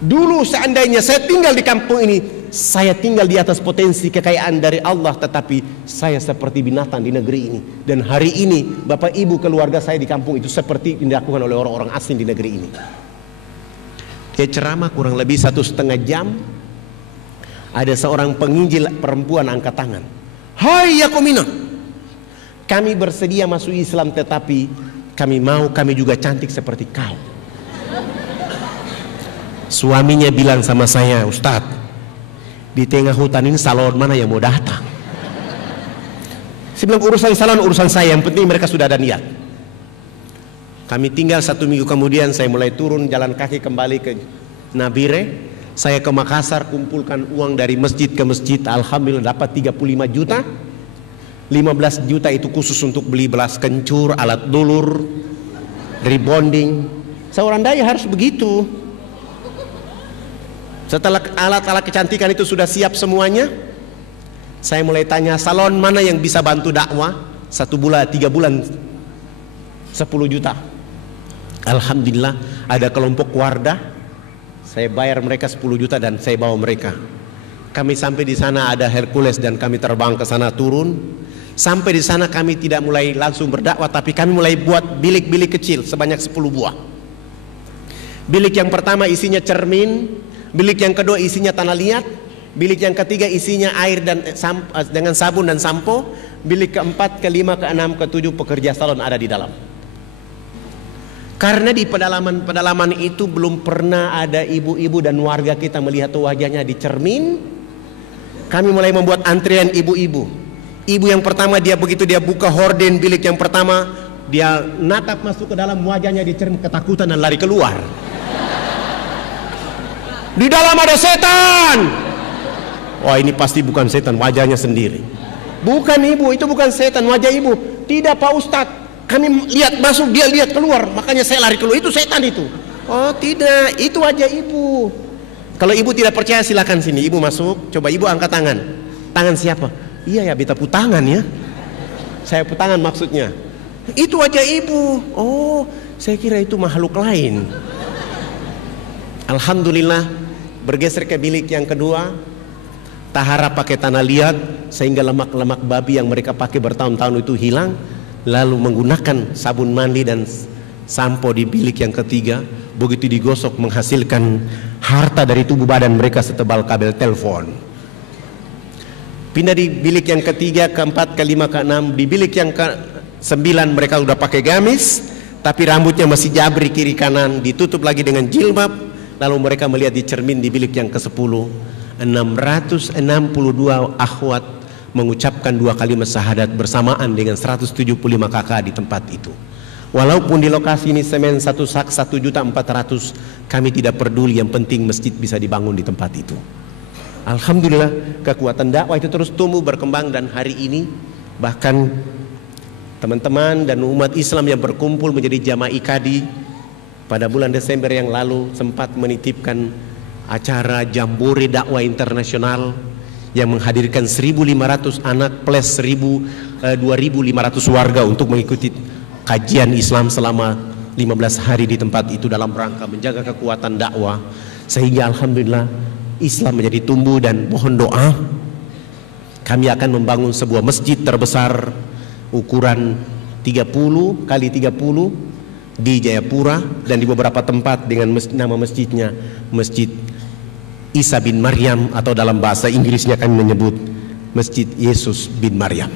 Dulu seandainya saya tinggal di kampung ini, saya tinggal di atas potensi kekayaan dari Allah, tetapi saya seperti binatang di negeri ini. Dan hari ini bapak ibu keluarga saya di kampung itu seperti dilakukan oleh orang-orang asing di negeri ini. Dia ceramah kurang lebih 1,5 jam. Ada seorang penginjil perempuan angkat tangan, hai Yakomina, kami bersedia masuk Islam, tetapi kami juga cantik seperti kau. Suaminya bilang sama saya, Ustadz, di tengah hutan ini salon mana yang mau datang? Saya bilang urusan salon urusan saya, yang penting mereka sudah ada niat. Kami tinggal 1 minggu kemudian, saya mulai turun jalan kaki kembali ke Nabire. Saya ke Makassar, kumpulkan uang dari masjid ke masjid. Alhamdulillah dapat 35 juta. 15 juta itu khusus untuk beli belas kencur, alat dulur, rebonding. Seorang dai harus begitu. Setelah alat-alat kecantikan itu sudah siap semuanya, saya mulai tanya salon mana yang bisa bantu dakwah 1 bulan 3 bulan 10 juta. Alhamdulillah ada kelompok Wardah. Saya bayar mereka 10 juta dan saya bawa mereka. Kami sampai di sana ada Hercules dan kami terbang ke sana turun. Sampai di sana kami tidak mulai langsung berdakwah, tapi kami mulai buat bilik-bilik kecil sebanyak 10 buah. Bilik yang pertama isinya cermin, bilik yang kedua isinya tanah liat, bilik yang ketiga isinya air dan dengan sabun dan sampo, bilik keempat, kelima, keenam, ketujuh pekerja salon ada di dalam. Karena di pedalaman itu belum pernah ada ibu-ibu dan warga kita melihat wajahnya di cermin. Kami mulai membuat antrian ibu-ibu. Ibu yang pertama begitu dia buka horden bilik yang pertama, dia natap masuk ke dalam, wajahnya di cermin, ketakutan dan lari keluar. Di dalam ada setan. Wah, ini pasti bukan setan, wajahnya sendiri. Bukan ibu, itu bukan setan, wajah ibu. Tidak Pak Ustadz, kami lihat masuk, dia lihat keluar, makanya saya lari keluar. Itu setan itu. Oh tidak, itu wajah ibu. Kalau ibu tidak percaya silakan sini, ibu masuk, coba ibu angkat tangan. Tangan siapa? Iya ya, beta putangan ya. Saya putangan maksudnya. Itu wajah ibu. Oh, saya kira itu makhluk lain. Alhamdulillah, bergeser ke bilik yang kedua. Tahara pakai tanah liat sehingga lemak-lemak babi yang mereka pakai bertahun-tahun itu hilang. Lalu menggunakan sabun mandi dan sampo di bilik yang ketiga. Begitu digosok menghasilkan harta dari tubuh badan mereka setebal kabel telepon. Pindah di bilik yang ketiga, keempat, kelima, keenam. Di bilik yang ke-9 mereka sudah pakai gamis, tapi rambutnya masih jabri kiri kanan, ditutup lagi dengan jilbab. Lalu mereka melihat di cermin di bilik yang ke-10, 662 akhwat mengucapkan 2 kalimat syahadat bersamaan dengan 175 kakak di tempat itu. Walaupun di lokasi ini semen 1 sak 1.400.000, kami tidak peduli, yang penting masjid bisa dibangun di tempat itu. Alhamdulillah, kekuatan dakwah itu terus tumbuh berkembang, dan hari ini bahkan teman-teman dan umat Islam yang berkumpul menjadi jamaah IKADI pada bulan Desember yang lalu sempat menitipkan acara Jambore Dakwah Internasional yang menghadirkan 1.500 anak plus 2.500 warga untuk mengikuti kajian Islam selama 15 hari di tempat itu dalam rangka menjaga kekuatan dakwah, sehingga alhamdulillah Islam menjadi tumbuh. Dan mohon doa Kami akan membangun sebuah masjid terbesar ukuran 30 kali 30 di Jayapura dan di beberapa tempat dengan nama masjidnya Masjid Isa bin Maryam, atau dalam bahasa Inggrisnya kami menyebut Masjid Yesus bin Maryam.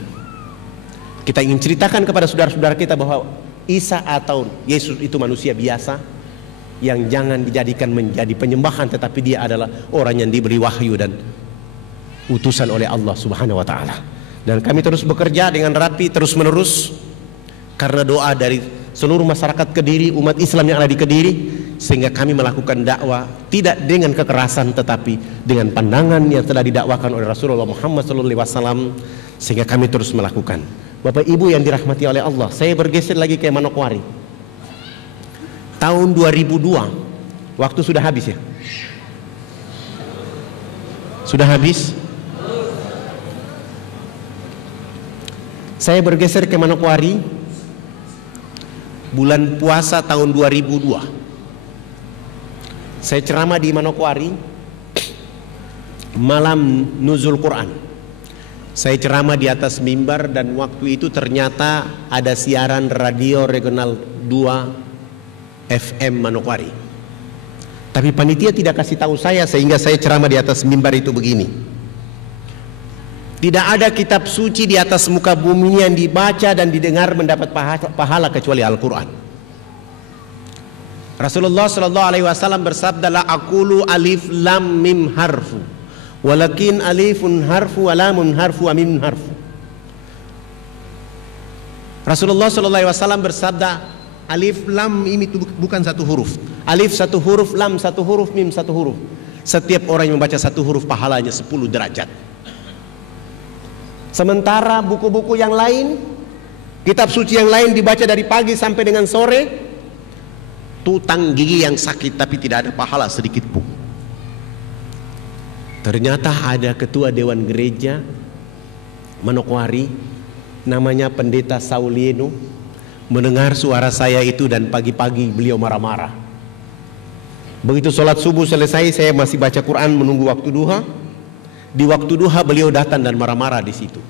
Kita ingin ceritakan kepada saudara-saudara kita bahwa Isa atau Yesus itu manusia biasa yang jangan dijadikan menjadi penyembahan, tetapi dia adalah orang yang diberi wahyu dan utusan oleh Allah Subhanahu wa taala. Dan kami terus bekerja dengan rapi terus menerus karena doa dari seluruh masyarakat Kediri, umat Islam yang ada di Kediri, sehingga kami melakukan dakwah tidak dengan kekerasan tetapi dengan pandangan yang telah didakwakan oleh Rasulullah Muhammad SAW, sehingga kami terus melakukan. Bapak Ibu yang dirahmati oleh Allah, saya bergeser lagi ke Manokwari. Tahun 2002, waktu sudah habis ya? Sudah habis? Saya bergeser ke Manokwari bulan puasa tahun 2002. Saya ceramah di Manokwari malam nuzul Quran. Saya ceramah di atas mimbar dan waktu itu ternyata ada siaran radio regional 2 FM Manokwari. Tapi panitia tidak kasih tahu saya, sehingga saya ceramah di atas mimbar itu begini. Tidak ada kitab suci di atas muka bumi yang dibaca dan didengar mendapat pahala kecuali Al-Quran. Rasulullah Sallallahu Alaihi Wasallam bersabda, la aqulu alif lam mim harfu, walakin alifun harfu wa lamun harfu wa mim harfu. Rasulullah Sallallahu Alaihi Wasallam bersabda, alif lam ini bukan satu huruf. Alif satu huruf, lam satu huruf, mim satu huruf. Setiap orang yang membaca satu huruf pahalanya 10 derajat. Sementara buku-buku yang lain, kitab suci yang lain dibaca dari pagi sampai dengan sore, tutang gigi yang sakit tapi tidak ada pahala sedikit pun. Ternyata ada ketua dewan gereja Manokwari, namanya Pendeta Saulieno, mendengar suara saya itu dan pagi-pagi beliau marah-marah. Begitu sholat subuh selesai, saya masih baca Quran menunggu waktu duha. Di waktu duha beliau datang dan marah-marah di situ.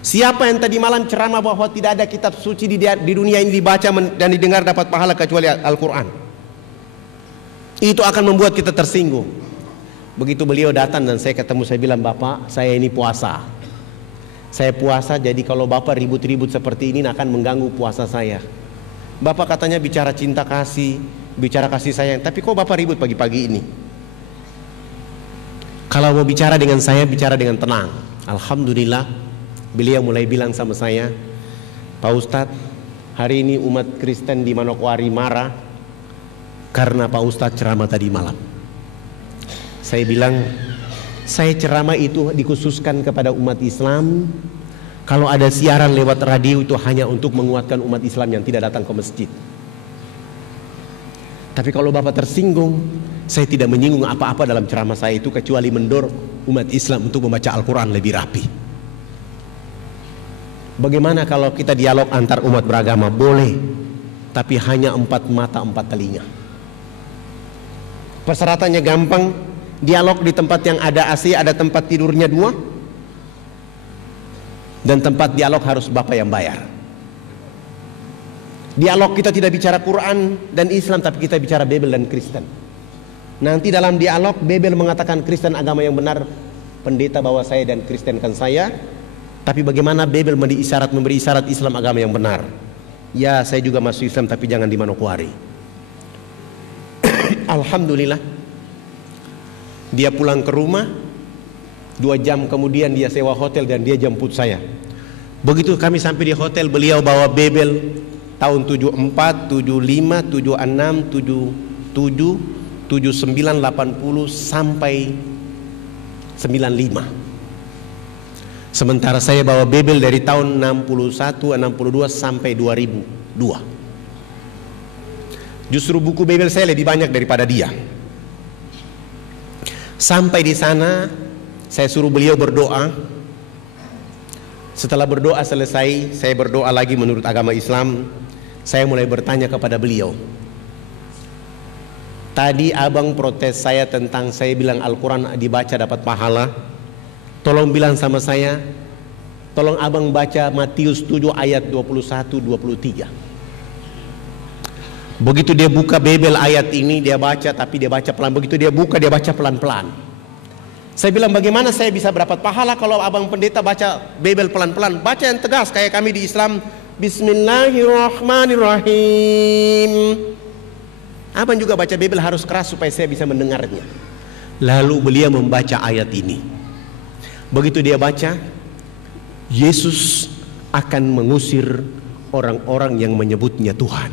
Siapa yang tadi malam ceramah bahwa tidak ada kitab suci di dunia ini dibaca dan didengar dapat pahala kecuali Al-Quran? Itu akan membuat kita tersinggung. Begitu beliau datang dan saya ketemu, saya bilang, Bapak, saya ini puasa. Saya puasa, jadi kalau Bapak ribut-ribut seperti ini akan mengganggu puasa saya. Bapak katanya bicara cinta kasih, bicara kasih sayang, tapi kok Bapak ribut pagi-pagi ini? Kalau mau bicara dengan saya, bicara dengan tenang. Alhamdulillah, beliau mulai bilang sama saya, Pak Ustadz, hari ini umat Kristen di Manokwari marah karena Pak Ustadz ceramah tadi malam. Saya bilang, saya ceramah itu dikhususkan kepada umat Islam. Kalau ada siaran lewat radio itu hanya untuk menguatkan umat Islam yang tidak datang ke masjid. Tapi kalau Bapak tersinggung, saya tidak menyinggung apa-apa dalam ceramah saya itu kecuali mendorong umat Islam untuk membaca Al-Quran lebih rapi. Bagaimana kalau kita dialog antar umat beragama? Boleh, tapi hanya 4 mata 4 telinga. Persyaratannya gampang. Dialog di tempat yang ada AC, ada tempat tidurnya 2, dan tempat dialog harus Bapak yang bayar. Dialog kita tidak bicara Quran dan Islam, tapi kita bicara Bible dan Kristen. Nanti dalam dialog Bible mengatakan Kristen agama yang benar, pendeta bawa saya dan Kristenkan saya. Tapi bagaimana Bible memberi isyarat Islam agama yang benar? Ya, saya juga masuk Islam tapi jangan di Manokwari. Alhamdulillah, dia pulang ke rumah. 2 jam kemudian dia sewa hotel dan dia jemput saya. Begitu kami sampai di hotel, beliau bawa Bible tahun 74, 75, 76, 77, 79, 80 sampai 95. Sementara saya bawa Bible dari tahun 61, 62 sampai 2002. Justru buku Bible saya lebih banyak daripada dia. Sampai di sana, saya suruh beliau berdoa. Setelah berdoa selesai, saya berdoa lagi menurut agama Islam. Saya mulai bertanya kepada beliau, tadi abang protes saya tentang saya bilang Al-Quran dibaca dapat pahala. Tolong bilang sama saya, tolong abang baca Matius 7 ayat 21-23. Begitu dia buka Bible ayat ini, dia baca, tapi dia baca pelan. Begitu dia buka, dia baca pelan-pelan. Saya bilang, bagaimana saya bisa dapat pahala kalau abang pendeta baca Bible pelan-pelan? Baca yang tegas kayak kami di Islam. Bismillahirrahmanirrahim. Abang juga baca Bible harus keras supaya saya bisa mendengarnya. Lalu beliau membaca ayat ini. Begitu dia baca, Yesus akan mengusir orang-orang yang menyebutnya Tuhan.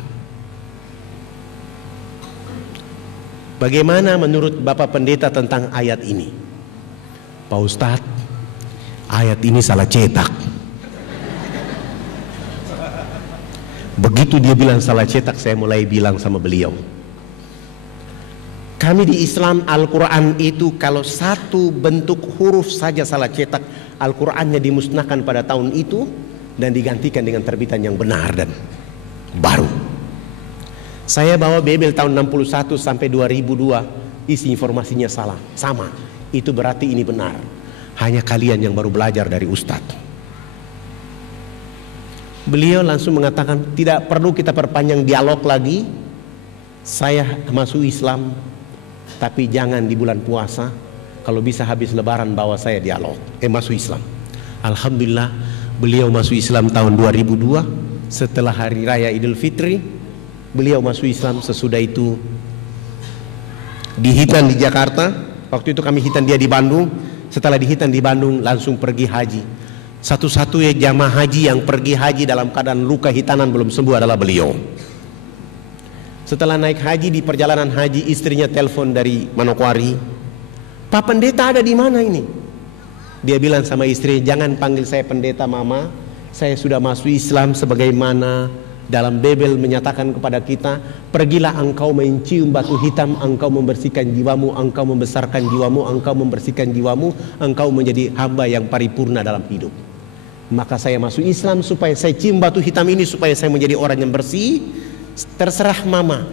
Bagaimana menurut Bapak Pendeta tentang ayat ini? Pak Ustadz, ayat ini salah cetak. Begitu dia bilang salah cetak, saya mulai bilang sama beliau, kami di Islam Al-Quran itu kalau satu bentuk huruf saja salah cetak, Al-Qurannya dimusnahkan pada tahun itu dan digantikan dengan terbitan yang benar dan baru. Saya bawa Bible tahun 61 sampai 2002, isi informasinya salah, sama. Itu berarti ini benar. Hanya kalian yang baru belajar dari Ustadz. Beliau langsung mengatakan, tidak perlu kita perpanjang dialog lagi. Saya masuk Islam, tapi jangan di bulan puasa. Kalau bisa habis lebaran bawa saya dialog, masuk Islam. Alhamdulillah beliau masuk Islam tahun 2002. Setelah hari raya Idul Fitri, beliau masuk Islam. Sesudah itu dihitan di Jakarta. Waktu itu kami hitan dia di Bandung. Setelah dihitan di Bandung langsung pergi haji. Satu-satunya jamaah haji yang pergi haji dalam keadaan luka hitanan belum sembuh adalah beliau. Setelah naik haji, di perjalanan haji istrinya telepon dari Manokwari, Pak Pendeta ada di mana ini? Dia bilang sama istri, jangan panggil saya pendeta mama, saya sudah masuk Islam sebagaimana dalam Bible menyatakan kepada kita, pergilah engkau mencium batu hitam, engkau membersihkan jiwamu, engkau membesarkan jiwamu, engkau membersihkan jiwamu, engkau menjadi hamba yang paripurna dalam hidup. Maka saya masuk Islam supaya saya cium batu hitam ini, supaya saya menjadi orang yang bersih. Terserah mama,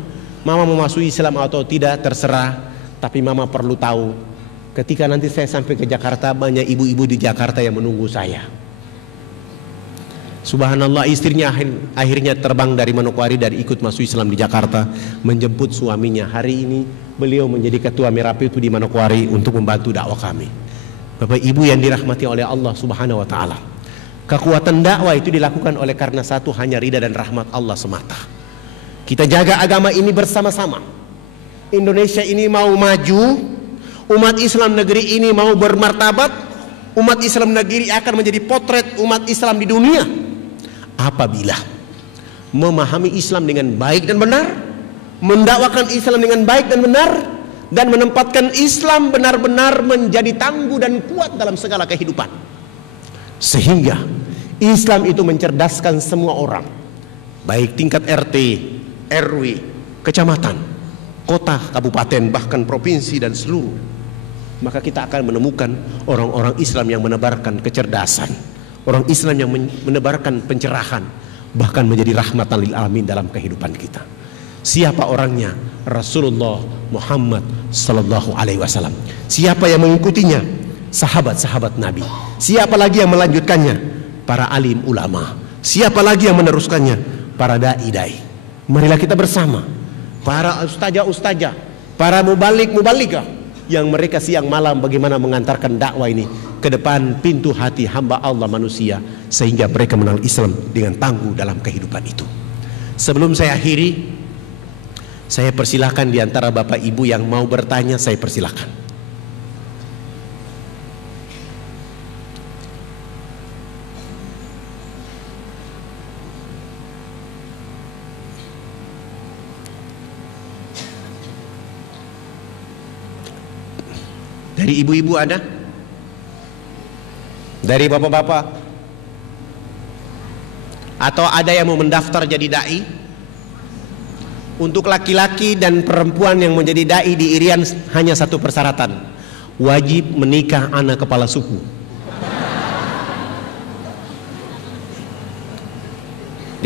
mama mau masuk Islam atau tidak terserah, tapi mama perlu tahu, ketika nanti saya sampai ke Jakarta, banyak ibu-ibu di Jakarta yang menunggu saya. Subhanallah, istrinya akhirnya terbang dari Manokwari dan ikut masuk Islam di Jakarta, menjemput suaminya. Hari ini beliau menjadi ketua Merapi itu di Manokwari untuk membantu dakwah kami. Bapak Ibu yang dirahmati oleh Allah Subhanahu wa taala, kekuatan dakwah itu dilakukan oleh karena satu, hanya ridha dan rahmat Allah semata. Kita jaga agama ini bersama-sama. Indonesia ini mau maju, umat Islam negeri ini mau bermartabat, umat Islam negeri akan menjadi potret umat Islam di dunia apabila memahami Islam dengan baik dan benar, mendakwakan Islam dengan baik dan benar, dan menempatkan Islam benar-benar menjadi tangguh dan kuat dalam segala kehidupan. Sehingga Islam itu mencerdaskan semua orang, baik tingkat RT, RW, kecamatan, kota, kabupaten, bahkan provinsi dan seluruh. Maka kita akan menemukan orang-orang Islam yang menebarkan kecerdasan, orang Islam yang menebarkan pencerahan, bahkan menjadi rahmatan lil alamin dalam kehidupan kita. Siapa orangnya? Rasulullah Muhammad sallallahu alaihi wasallam. Siapa yang mengikutinya? Sahabat-sahabat Nabi. Siapa lagi yang melanjutkannya? Para alim ulama. Siapa lagi yang meneruskannya? Para dai-dai. Marilah kita bersama, para ustazah-ustazah, para mubalik-mubaligah, yang mereka siang malam bagaimana mengantarkan dakwah ini ke depan pintu hati hamba Allah manusia, sehingga mereka mengenal Islam dengan tangguh dalam kehidupan itu. Sebelum saya akhiri, saya persilahkan di antara Bapak Ibu yang mau bertanya, saya persilahkan. Dari ibu-ibu ada? Dari bapak-bapak? Atau ada yang mau mendaftar jadi dai? Untuk laki-laki dan perempuan yang menjadi dai di Irian hanya satu persyaratan, wajib menikah anak kepala suku.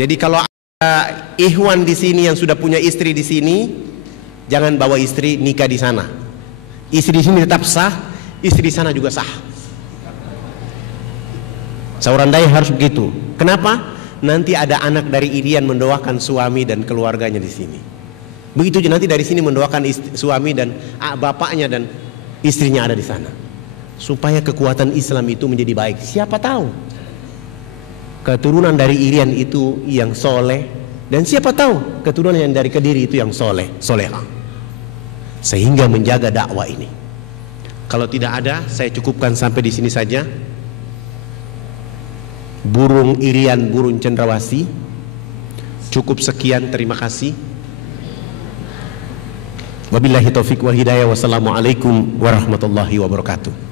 Jadi kalau ada ikhwan di sini yang sudah punya istri di sini, jangan bawa istri nikah di sana. Istri di sini tetap sah, istri di sana juga sah. Sauran Dayak harus begitu. Kenapa? Nanti ada anak dari Irian mendoakan suami dan keluarganya di sini. Begitu juga nanti dari sini mendoakan suami dan bapaknya dan istrinya ada di sana. Supaya kekuatan Islam itu menjadi baik. Siapa tahu keturunan dari Irian itu yang soleh, dan siapa tahu keturunan yang dari Kediri itu yang soleha, sehingga menjaga dakwah ini. Kalau tidak ada, saya cukupkan sampai di sini saja. Burung Irian, burung cendrawasih. Cukup sekian, terima kasih. Wabillahi taufiq wal hidayah. Wassalamualaikum warahmatullahi wabarakatuh.